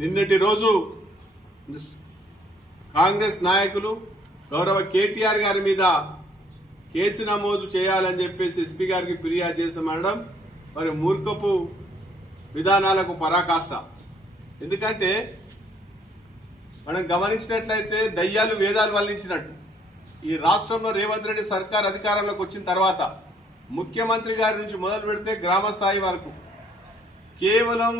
నిన్నటి రోజు కాంగ్రెస్ నాయకులు గౌరవ కేటీఆర్ గారి మీద కేసు నమోదు చేయాలని చెప్పేసి ఎస్పీ గారికి ఫిర్యాదు చేస్తామనడం మరి మూర్ఖపు విధానాలకు పరాకాష్ట. ఎందుకంటే మనం గమనించినట్లయితే దయ్యాలు వేదాలు వల్లించినట్టు. ఈ రాష్ట్రంలో రేవంత్ రెడ్డి సర్కార్ అధికారంలోకి వచ్చిన తర్వాత ముఖ్యమంత్రి గారి నుంచి మొదలు పెడితే గ్రామ స్థాయి వరకు కేవలం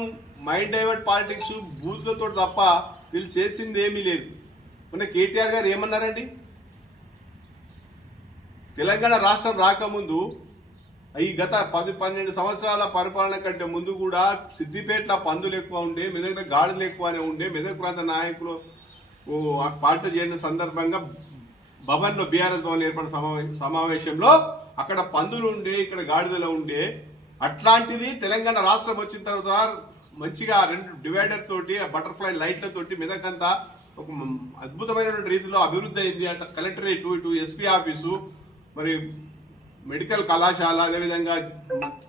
మైండ్ డైవర్ట్ పాలిటిక్స్ బూత్లతో తప్ప వీళ్ళు చేసింది ఏమీ లేదు. మొన్న కేటీఆర్ గారు ఏమన్నారండి? తెలంగాణ రాష్ట్రం రాకముందు ఈ గత పది పన్నెండు సంవత్సరాల పరిపాలన కంటే ముందు కూడా సిద్దిపేటలో పందులు ఎక్కువ ఉండే మెదక్ గాడులు ఎక్కువనే ఉండే మెదక్ ప్రాంత నాయకులు పార్టీ చేరిన సందర్భంగా భవన్లో బీఆర్ఎస్ భవన్ ఏర్పడిన సమావేశ సమావేశంలో అక్కడ పందులు ఉండే ఇక్కడ గాడిదలు ఉండే అట్లాంటిది తెలంగాణ రాష్ట్రం వచ్చిన తర్వాత మంచిగా రెండు డివైడర్ తోటి బటర్ఫ్లై లైట్లతోటి మెదకంతా ఒక అద్భుతమైనటువంటి రీతిలో అభివృద్ధి అయింది అంట. కలెక్టరేట్ ఇటు ఎస్పీ ఆఫీసు మరి మెడికల్ కళాశాల అదేవిధంగా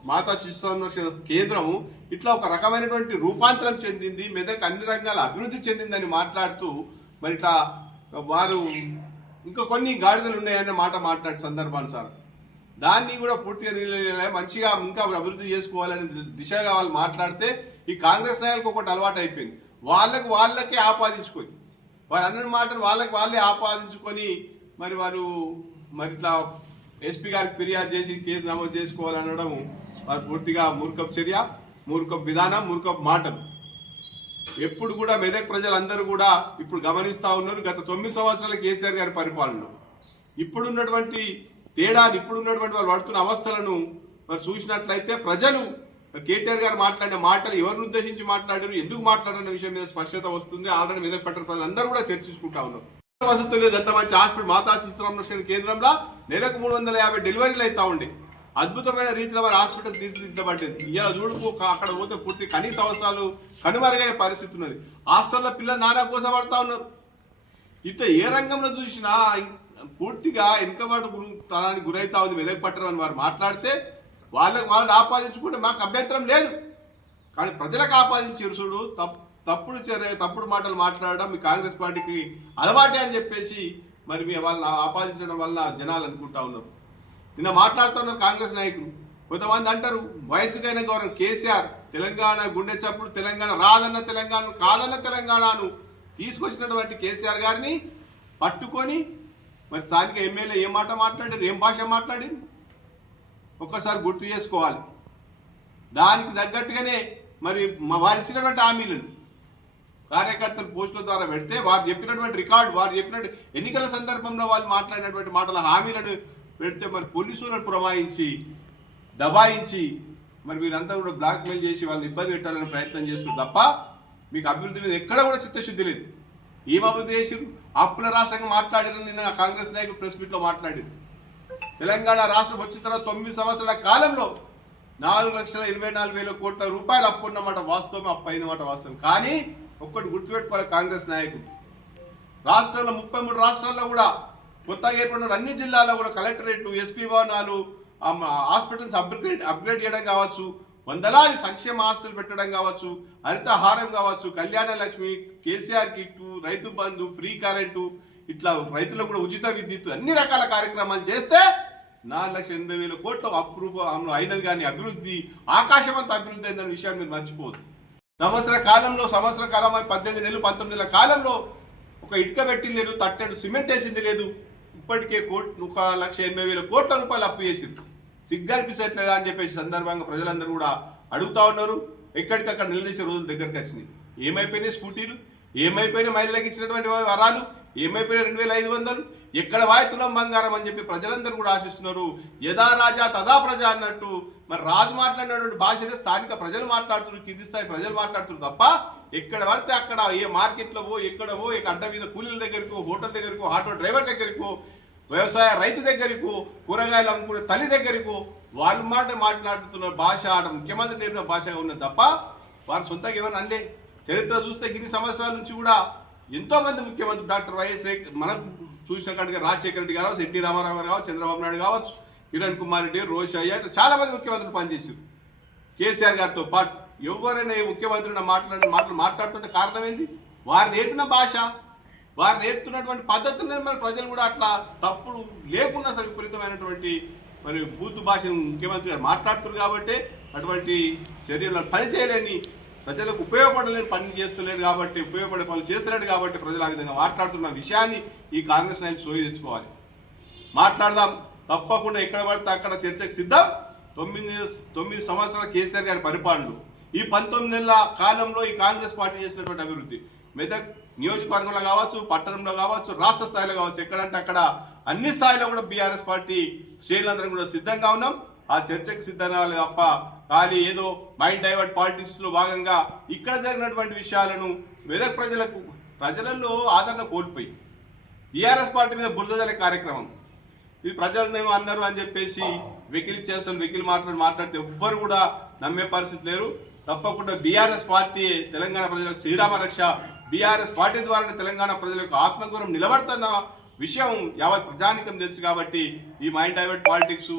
మాతా శిశు సంరక్షణ కేంద్రము ఇట్లా ఒక రకమైనటువంటి రూపాంతరం చెందింది మెదక్ అన్ని రంగాల అభివృద్ధి చెందిందని మాట్లాడుతూ మరి ఇట్లా వారు ఇంకా కొన్ని గాడిదలు ఉన్నాయన్న మాట మాట్లాడే సందర్భాన్ని సార్ దాన్ని కూడా పూర్తిగా మంచిగా ఇంకా అభివృద్ధి చేసుకోవాలని దిశగా వాళ్ళు మాట్లాడితే ఈ కాంగ్రెస్ నాయకులకు ఒకటి అలవాటు అయిపోయింది. వాళ్ళకి వాళ్ళకే ఆపాదించుకొని వారు అన్న మాటలు వాళ్ళకి వాళ్ళే ఆపాదించుకొని మరి వారు మరి ఇట్లా ఎస్పీ గారికి ఫిర్యాదు చేసి కేసు నమోదు చేసుకోవాలనడం వారు పూర్తిగా మూర్ఖపు చర్య మూర్ఖపు విధానం మూర్ఖపు మాటలు. ఎప్పుడు కూడా మెదక్ ప్రజలందరూ కూడా ఇప్పుడు గమనిస్తూ ఉన్నారు. గత తొమ్మిది సంవత్సరాల కేసీఆర్ గారి పరిపాలనలో ఇప్పుడున్నటువంటి తేడాలు ఇప్పుడున్నటువంటి వాళ్ళు పడుతున్న అవస్థలను మరి చూసినట్లయితే ప్రజలు కేటీఆర్ గారు మాట్లాడిన మాటలు ఎవరిని ఉద్దేశించి మాట్లాడారు ఎందుకు మాట్లాడిన విషయం మీద స్పష్టత వస్తుంది ఆల్రెడీ మెదక్ పట్టణ ప్రజలందరూ కూడా చర్చించుకుంటా ఉన్నారు. వసతులు లేదు ఎంత మంచి హాస్పిటల్ మాతా శిశు కేంద్రంలో నెలకు మూడు వందల యాభై డెలివరీలు అవుతా ఉండే. అద్భుతమైన రీతిలో వారి హాస్పిటల్ తీర్చిదిద్దబడింది ఇలా చూడుకో అక్కడ పోతే పూర్తి కనీస అవసరాలు కనుమరుగయ్యే పరిస్థితి ఉన్నది. హాస్టల్లో పిల్లలు నానా కోసపడతా ఉన్నారు. ఇట్లా ఏ రంగంలో చూసినా పూర్తిగా వెనుకబాటు తనానికి గురవుతా ఉంది మెదక్ పట్టడం అని వారు మాట్లాడితే వాళ్ళకి వాళ్ళని ఆపాదించుకుంటే మాకు అభ్యంతరం లేదు. కానీ ప్రజలకు ఆపాదించారు చూడు తప్పుడు చర్య తప్పుడు మాటలు మాట్లాడడం మీ కాంగ్రెస్ పార్టీకి అలవాటే అని చెప్పేసి మరి మీ వాళ్ళని ఆపాదించడం వల్ల జనాలు అనుకుంటా ఉన్నారు. నిన్న మాట్లాడుతున్నారు కాంగ్రెస్ నాయకులు కొంతమంది అంటారు వయసుకైన గౌరవం కేసీఆర్ తెలంగాణ గుండె చప్పుడు తెలంగాణ రాదన్న తెలంగాణ కాదన్న తెలంగాణను తీసుకొచ్చినటువంటి కేసీఆర్ గారిని పట్టుకొని మరి స్థానిక ఎమ్మెల్యే ఏం మాట మాట్లాడారు ఏం భాష మాట్లాడారు? ఒక్కసారి గుర్తు చేసుకోవాలి. దానికి తగ్గట్టుగానే మరి వారు ఇచ్చినటువంటి హామీలను కార్యకర్తలు పోస్టుల ద్వారా పెడితే వారు చెప్పినటువంటి రికార్డు వారు చెప్పినట్టు ఎన్నికల సందర్భంలో వాళ్ళు మాట్లాడినటువంటి మాటల హామీలను పెడితే మరి పోలీసులను ప్రమాయించి దబాయించి మరి వీరంతా కూడా బ్లాక్మెయిల్ చేసి వాళ్ళని ఇబ్బంది పెట్టాలని ప్రయత్నం చేస్తారు తప్ప మీకు అభివృద్ధి మీద ఎక్కడ కూడా చిత్తశుద్ధి లేదు. ఏం అభివృద్ధి చేసి అప్పుల రాష్ట్రంగా మాట్లాడారు నిన్న కాంగ్రెస్ నాయకులు ప్రెస్ మీట్లో మాట్లాడారు. తెలంగాణ రాష్ట్రం వచ్చిన తర్వాత తొమ్మిది సంవత్సరాల కాలంలో నాలుగు లక్షల ఇరవై నాలుగు వేల కోట్ల రూపాయలు అప్పు ఉన్నమాట వాస్తవం అప్పు అయినమాట వాస్తవం. కానీ ఒక్కటి గుర్తుపెట్టుకోవాలి కాంగ్రెస్ నాయకుడు. రాష్ట్రంలో ముప్పై మూడు రాష్ట్రాల్లో కూడా కొత్తగా ఏర్పడిన అన్ని జిల్లాల్లో కూడా కలెక్టరేట్లు ఎస్పీ భవనాలు హాస్పిటల్స్ అప్గ్రేడ్ అప్గ్రేడ్ చేయడం కావచ్చు వందలాది సంక్షేమ హాస్టల్ పెట్టడం కావచ్చు హరితహారం కావచ్చు Kalyana Lakshmi KCR kit Rythu Bandhu free current ఇట్లా రైతులకు కూడా ఉచిత విద్యుత్ అన్ని రకాల కార్యక్రమాలు చేస్తే నాలుగు లక్షల ఎనభై వేల కోట్ల అప్రూపంలో అయినది కానీ అభివృద్ధి ఆకాశమంత అభివృద్ధి అయిందనే విషయాన్ని మీరు మర్చిపోదు సంవత్సర కాలంలో సంవత్సర కాలం పద్దెనిమిది నెలలు పంతొమ్మిది నెలల కాలంలో ఒక ఇటుక పెట్టింది లేదు తట్టెడు సిమెంట్ వేసింది లేదు. ఇప్పటికే కోట్ ఒక లక్ష ఎనభై వేల కోట్ల రూపాయలు అప్పు చేసింది. సిగ్గనిపించట్లేదా అని చెప్పేసి సందర్భంగా ప్రజలందరూ కూడా అడుగుతా ఉన్నారు. ఎక్కడికక్కడ నిలదీసే రోజులు దగ్గరికి వచ్చినాయి. ఏమైపోయినాయి స్కూటీలు? ఏమైపోయినాయి మహిళలకు ఇచ్చినటువంటి వరాలు? ఏమైపోయినాయి రెండు వేల ఐదు వందలు? ఎక్కడ వాయుతులం బంగారం అని చెప్పి ప్రజలందరూ కూడా ఆశిస్తున్నారు. యథా రాజా తదా ప్రజ అన్నట్టు మరి రాజు మాట్లాడినటువంటి భాషనే స్థానిక ప్రజలు మాట్లాడుతున్నారు కింది స్థాయి ప్రజలు మాట్లాడుతున్నారు తప్ప ఎక్కడ పడితే అక్కడ ఏ మార్కెట్లో పో ఇక అడ్డ మీద కూలీల దగ్గరకు హోటల్ దగ్గరకు ఆటో డ్రైవర్ దగ్గరకు వ్యవసాయ రైతు దగ్గరకు కూరగాయలు అమ్ముకునే తల్లి దగ్గరకు వాళ్ళ మాట మాట్లాడుతున్న భాష ఆడ ముఖ్యమంత్రి నేర్పిన భాషగా ఉన్నది తప్ప వారు సొంతంగా ఎవరు అందే. చరిత్ర చూస్తే ఇన్ని సంవత్సరాల నుంచి కూడా ఎంతోమంది ముఖ్యమంత్రి డాక్టర్ వైఎస్ రే- మనం చూసిన కాడిగా రాజశేఖర రెడ్డి కావచ్చు ఎన్టీ రామారావు గారు కావచ్చు చంద్రబాబు నాయుడు కావచ్చు కిరణ్ కుమార్ రెడ్డి రోషయ్య ఇట్లా చాలా మంది ముఖ్యమంత్రులు పనిచేశారు. కేసీఆర్ గారితో పాటు ఎవరైనా ముఖ్యమంత్రి మాట్లాడిన మాటలు మాట్లాడుతుంటే కారణం ఏంది? వారు నేర్పిన భాష వారు నేర్పుతున్నటువంటి పద్ధతులను మరి ప్రజలు కూడా అట్లా తప్పుడు లేకుండా అసలు విపరీతమైనటువంటి మరి బూతు భాషను ముఖ్యమంత్రి గారు మాట్లాడుతున్నారు కాబట్టి అటువంటి చర్యలు పనిచేయలేని ప్రజలకు ఉపయోగపడలేని పని చేస్తలేడు కాబట్టి ఉపయోగపడే పనులు చేస్తలేడు కాబట్టి ప్రజలు ఆ విధంగా మాట్లాడుతున్న విషయాన్ని ఈ కాంగ్రెస్ నాయకులు సోయి తెచ్చుకోవాలి. మాట్లాడదాం. తప్పకుండా ఎక్కడ పడితే అక్కడ చర్చకు సిద్ధం. తొమ్మిది తొమ్మిది సంవత్సరాల కేసీఆర్ గారి పరిపాలనలు. ఈ పంతొమ్మిది నెలల కాలంలో ఈ కాంగ్రెస్ పార్టీ చేసినటువంటి అభివృద్ధి. మెదక్ నియోజకవర్గంలో కావచ్చు పట్టణంలో కావచ్చు రాష్ట్ర స్థాయిలో కావచ్చు ఎక్కడంటే అక్కడ అన్ని స్థాయిలో కూడా బీఆర్ఎస్ పార్టీ శ్రేణులందరం కూడా సిద్ధంగా ఉన్నాం. ఆ చర్చకు సిద్ధంగా తప్ప కానీ ఏదో మైండ్ డైవర్ట్ పాలిటిక్స్లో భాగంగా ఇక్కడ జరిగినటువంటి విషయాలను మెదక్ ప్రజలకు ప్రజలలో ఆదరణ కోల్పోయి టీఆర్ఎస్ పార్టీ మీద బురద కార్యక్రమం. ఇది ప్రజలనేమో అన్నారు అని చెప్పేసి వెకిలి చేస్తాను వెకిలి మాట్లాడి మాట్లాడితే ఎవ్వరు కూడా నమ్మే పరిస్థితి లేరు. తప్పకుండా బీఆర్ఎస్ పార్టీ తెలంగాణ ప్రజలకు శ్రీరామ రక్ష బీఆర్ఎస్ పార్టీ ద్వారా తెలంగాణ ప్రజలకు ఆత్మగౌరవం నిలబడుతున్న విషయం యావత్ ప్రజానికం తెలుసు కాబట్టి ఈ మైండ్ డైవర్ట్ పాలిటిక్స్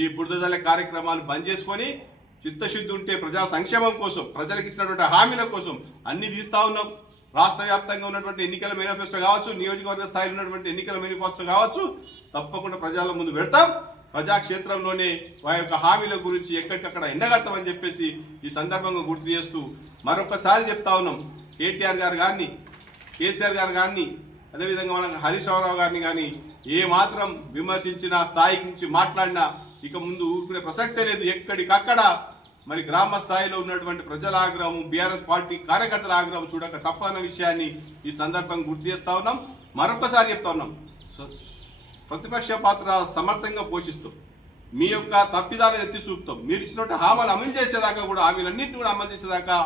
ఈ బురదజల్లే కార్యక్రమాలు బంద్ చేసుకొని చిత్తశుద్ధి ఉంటే ప్రజా సంక్షేమం కోసం ప్రజలకు ఇచ్చినటువంటి హామీల కోసం అన్ని తీస్తా ఉన్నాం. రాష్ట్ర వ్యాప్తంగా ఉన్నటువంటి ఎన్నికల మేనిఫెస్టో కావచ్చు నియోజకవర్గ స్థాయిలో ఉన్నటువంటి ఎన్నికల మేనిఫెస్టో కావచ్చు తప్పకుండా ప్రజల ముందు పెడతాం. ప్రజాక్షేత్రంలోనే వారి యొక్క హామీల గురించి ఎక్కడికక్కడ ఎండగడతామని చెప్పేసి ఈ సందర్భంగా గుర్తు చేస్తూ మరొకసారి చెప్తా ఉన్నాం. కేటీఆర్ గారు కానీ కేసీఆర్ గారు కానీ అదేవిధంగా మనం హరీష్ రావు గారిని కానీ ఏ మాత్రం విమర్శించిన స్థాయి నుంచి మాట్లాడినా ఇక ముందు ఊరుకునే ప్రసక్తే లేదు. ఎక్కడికక్కడ మరి గ్రామ స్థాయిలో ఉన్నటువంటి ప్రజల ఆగ్రహం బీఆర్ఎస్ పార్టీ కార్యకర్తల ఆగ్రహం చూడక తప్పన్న విషయాన్ని ఈ సందర్భంగా గుర్తు చేస్తా ఉన్నాం. మరొకసారి చెప్తా ఉన్నాం. ప్రతిపక్ష పాత్ర సమర్థంగా పోషిస్తూ. మీ యొక్క తప్పిదాలను ఎత్తి చూపుతాం. మీరు ఇచ్చినట్టు హామీలు అమలు చేసేదాకా కూడా హామీలన్నింటినీ కూడా అమలు చేసేదాకా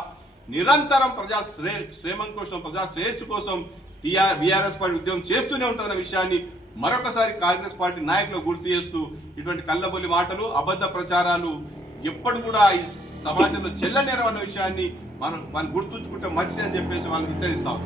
నిరంతరం ప్రజా శ్రే శ్రేమం కోసం ప్రజా శ్రేయస్సు కోసం టీఆర్ బీఆర్ఎస్ పార్టీ ఉద్యమం చేస్తూనే ఉంటుందన్న విషయాన్ని మరొకసారి కాంగ్రెస్ పార్టీ నాయకులు గుర్తు చేస్తూ ఇటువంటి కళ్ళబొల్లి మాటలు అబద్ధ ప్రచారాలు ఎప్పుడు కూడా ఈ సమాజంలో చెల్లనేరం అన్న విషయాన్ని మనం వాళ్ళు గుర్తుంచుకుంటే మంచిదని చెప్పేసి వాళ్ళకి హెచ్చరిస్తాం